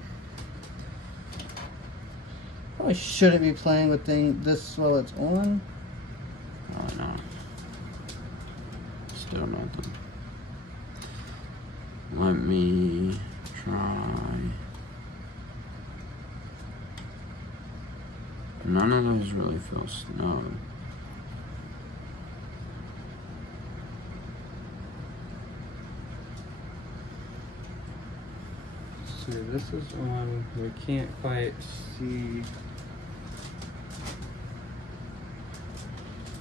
Probably shouldn't be playing with this while it's on. Probably not. Still nothing. Let me try None of those really feel snow. So this is on, we can't quite see.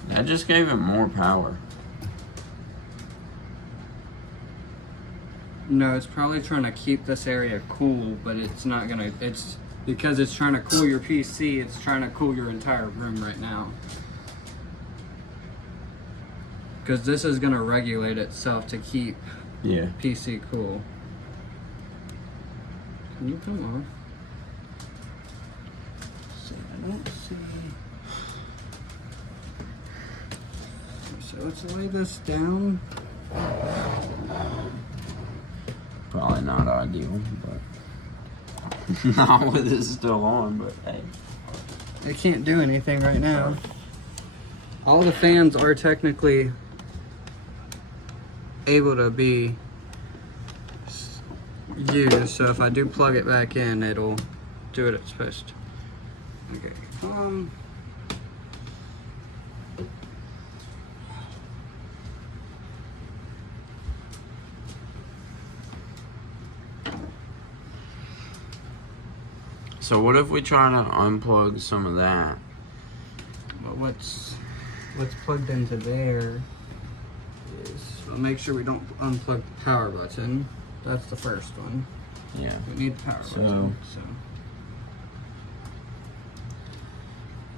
That just gave it more power. No, it's probably trying to keep this area cool, but it's not gonna, it's because it's trying to cool your PC, it's trying to cool your entire room right now. Because this is gonna regulate itself to keep PC cool. Can you come off? So I don't see. So let's lay this down. Probably not ideal, but not with it still on, but hey. It can't do anything right now. All the fans are technically able to be used, so if I do plug it back in, it'll do what it's supposed to. Okay. So what if we try to unplug some of that? But what's plugged into there is, we'll make sure we don't unplug the power button. That's the first one. Yeah. We need the power button. So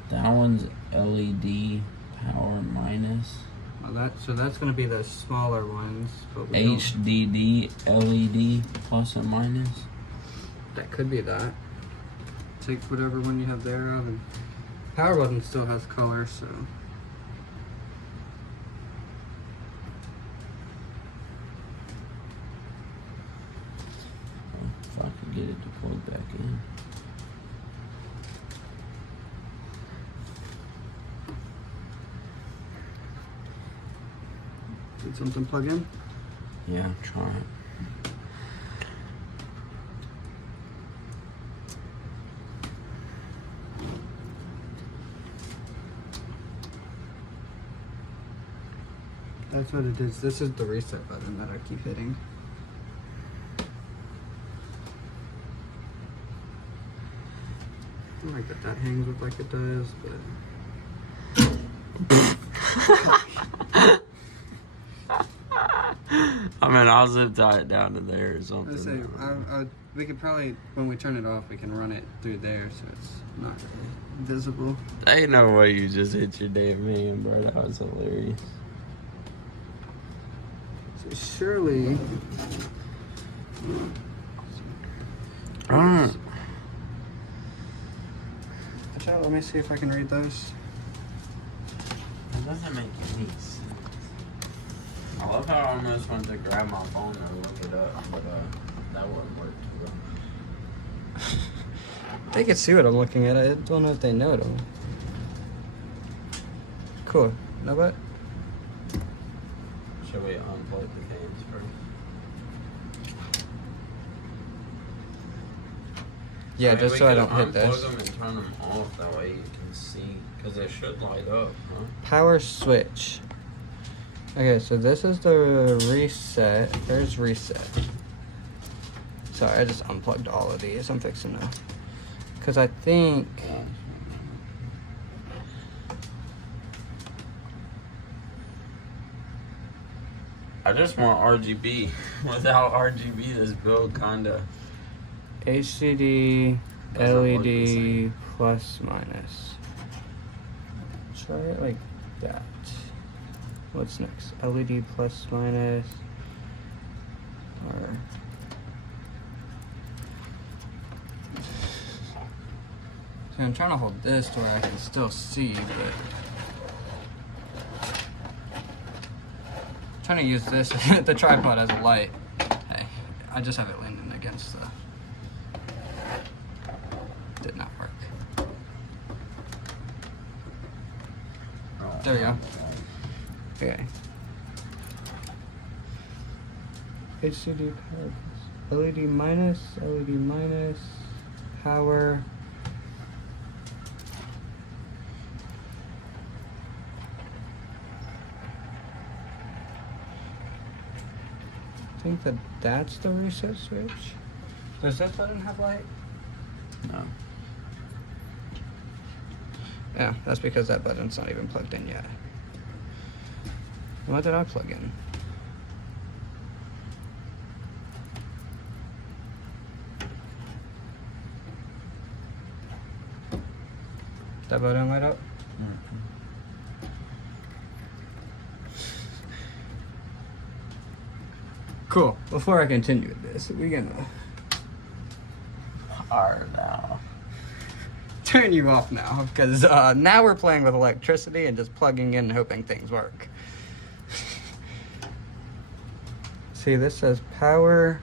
that one's LED power minus. well, that's going to be the smaller ones. But we don't- HDD LED plus and minus. that could be that. Take whatever one you have there of, and power button still has color, so. If I could get it to plug back in. Did something plug in? Yeah, try it. That's what it is. This is the reset button that I keep hitting. I like that hangs up like it does, but I mean, I'll zip tie it down to there or something. I say we could probably, when we turn it off, we can run it through there so it's not visible. Ain't no way you just hit your damn man, bro. That was hilarious. So surely. Alright. Watch out, let me see if I can read those. It doesn't make any sense. I love how I almost went to grab my phone and look it up, but that wouldn't work too well. They can see what I'm looking at. I don't know if they know it. Cool. Know what? Should we unplug the fans first? Yeah, I mean, just we so I could don't hit this. Unplug them and turn them off. That way you can see, because they should light up, huh? Power switch. Okay, so this is the reset. There's reset. Sorry, I just unplugged all of these. I'm fixing to. Because I think. I just want RGB. Without RGB, this build kinda HDD, doesn't look the LED, same. plus minus. Try it like that. What's next? LED plus minus. Or. So I'm trying to hold this to where I can still see, but. I'm trying to use this, the tripod as a light. Hey, I just have it leaning against the. Did not work. There we go. Okay. HDD power. LED minus, power. think that that's the reset switch. Does this button have light? No. Yeah, that's because that button's not even plugged in yet. What did I plug in? That button light up? Cool. Before I continue with this, we're gonna Power now. turn you off now because now we're playing with electricity and just plugging in and hoping things work. See, this says power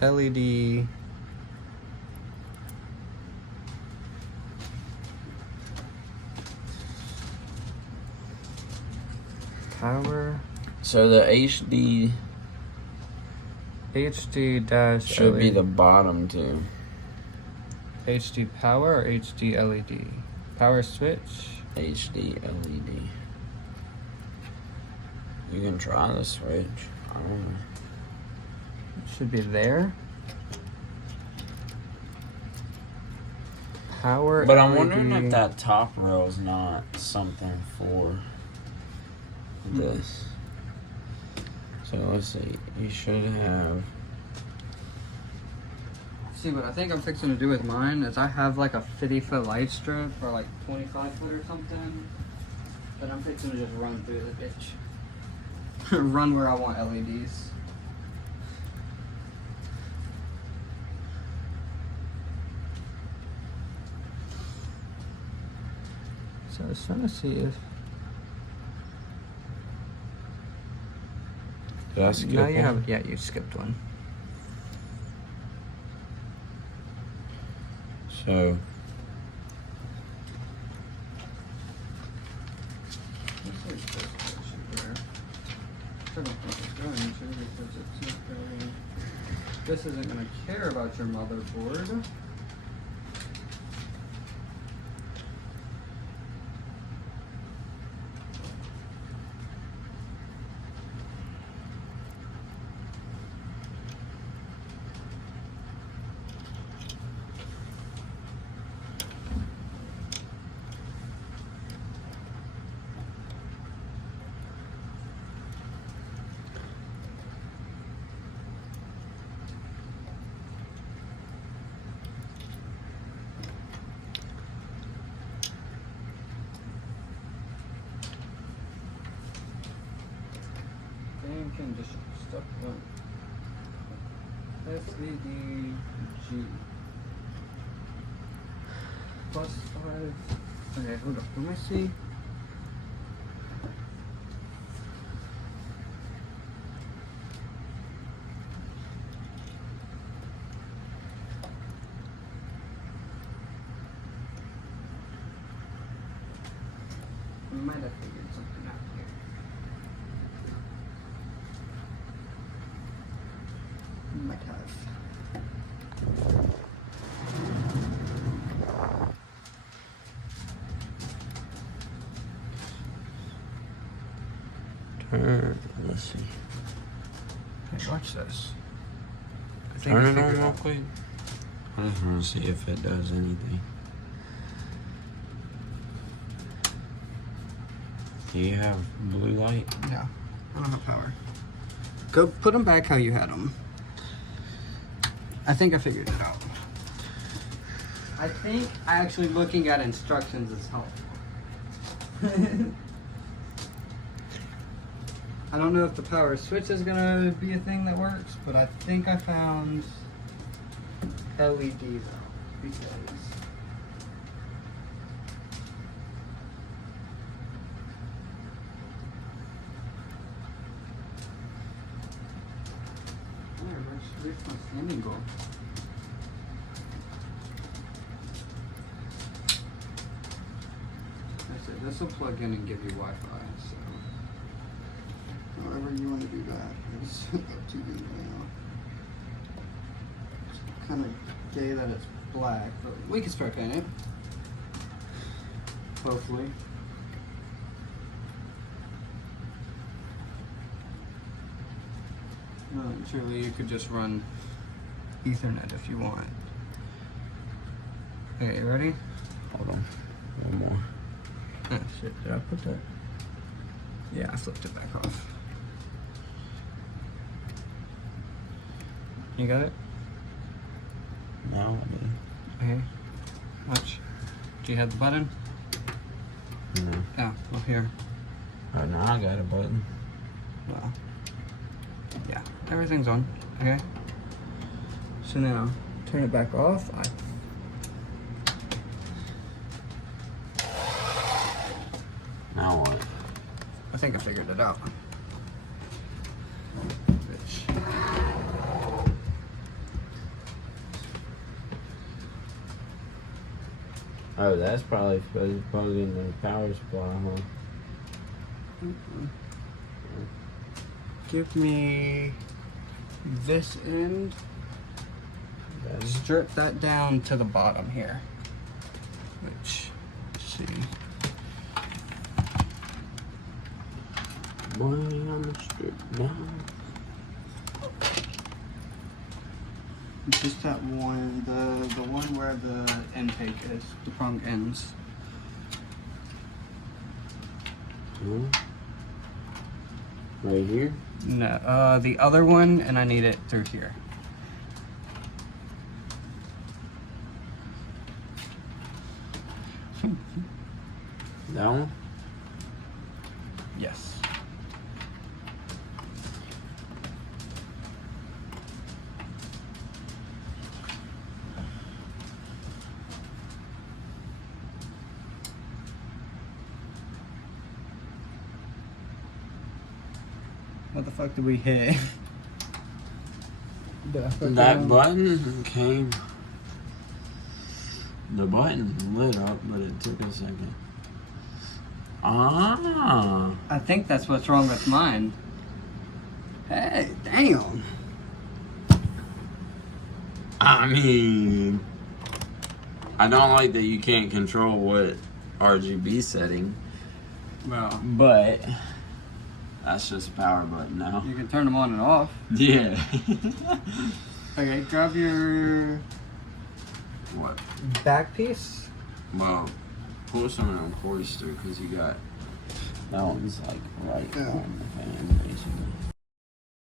LED. Power So the HD HD dash should be LED. the bottom two. HD power or HD LED? Power switch. HD LED. You can try the switch. I don't know. It should be there. Power But I'm LED. wondering if that top row is not something for this. So let's see. You should have. See, what I think I'm fixing to do with mine is I have like a 50-foot light strip or like 25-foot or something that I'm fixing to just run through the bitch. Run where I want LEDs. So I was trying to see if Did I skip now you one? have, yeah, you skipped one. So This isn't going to care about your motherboard. Game condition step 1. SVDG plus 5. Okay, hold up. Let me see. I might have figured something out here. Might have. let's see. Hey, watch this. I Turn I it on figured real out- quick. I just want to see if it does anything. Do you have blue light? Yeah, I don't have power. Go put them back how you had them. I think I figured it out. I think actually looking at instructions is helpful. I don't know if the power switch is gonna be a thing that works, but I think I found LEDs out because where's my standing goal? I said this will plug in and give you Wi-Fi, so however you want to do that is up to you now. It's kind of gay that it's black, but we can spray paint it. Hopefully. Truly, you could just run Ethernet if you want. Okay, you ready? Hold on. One more. Oh shit, did I put that? Yeah, I flipped it back off. You got it? No, I didn't. Okay. Watch. Do you have the button? No. Oh, well here. Right now I got a button. Well, yeah, everything's on. Okay. So now, turn it back off. Now what? I think I figured it out. Which, Oh, that's probably supposed to plug in the power supply, huh? give me this end. Strip that down to the bottom here. Which, let's see. Boy, I'm stripped down. Just that one, the one where the intake is, the prong ends. Right here? No, the other one, and I need it through here. That one? Yes. What the fuck did we hit? That button came. The button lit up, but it took a second. Ah. I think that's what's wrong with mine. Hey, damn. I mean, I don't like that you can't control what RGB setting, Well, but that's just a power button now. you can turn them on and off. Yeah. Okay, grab your What? back piece. Well, pull some of them cords through because you got that one's like right Yeah. on the fan basically.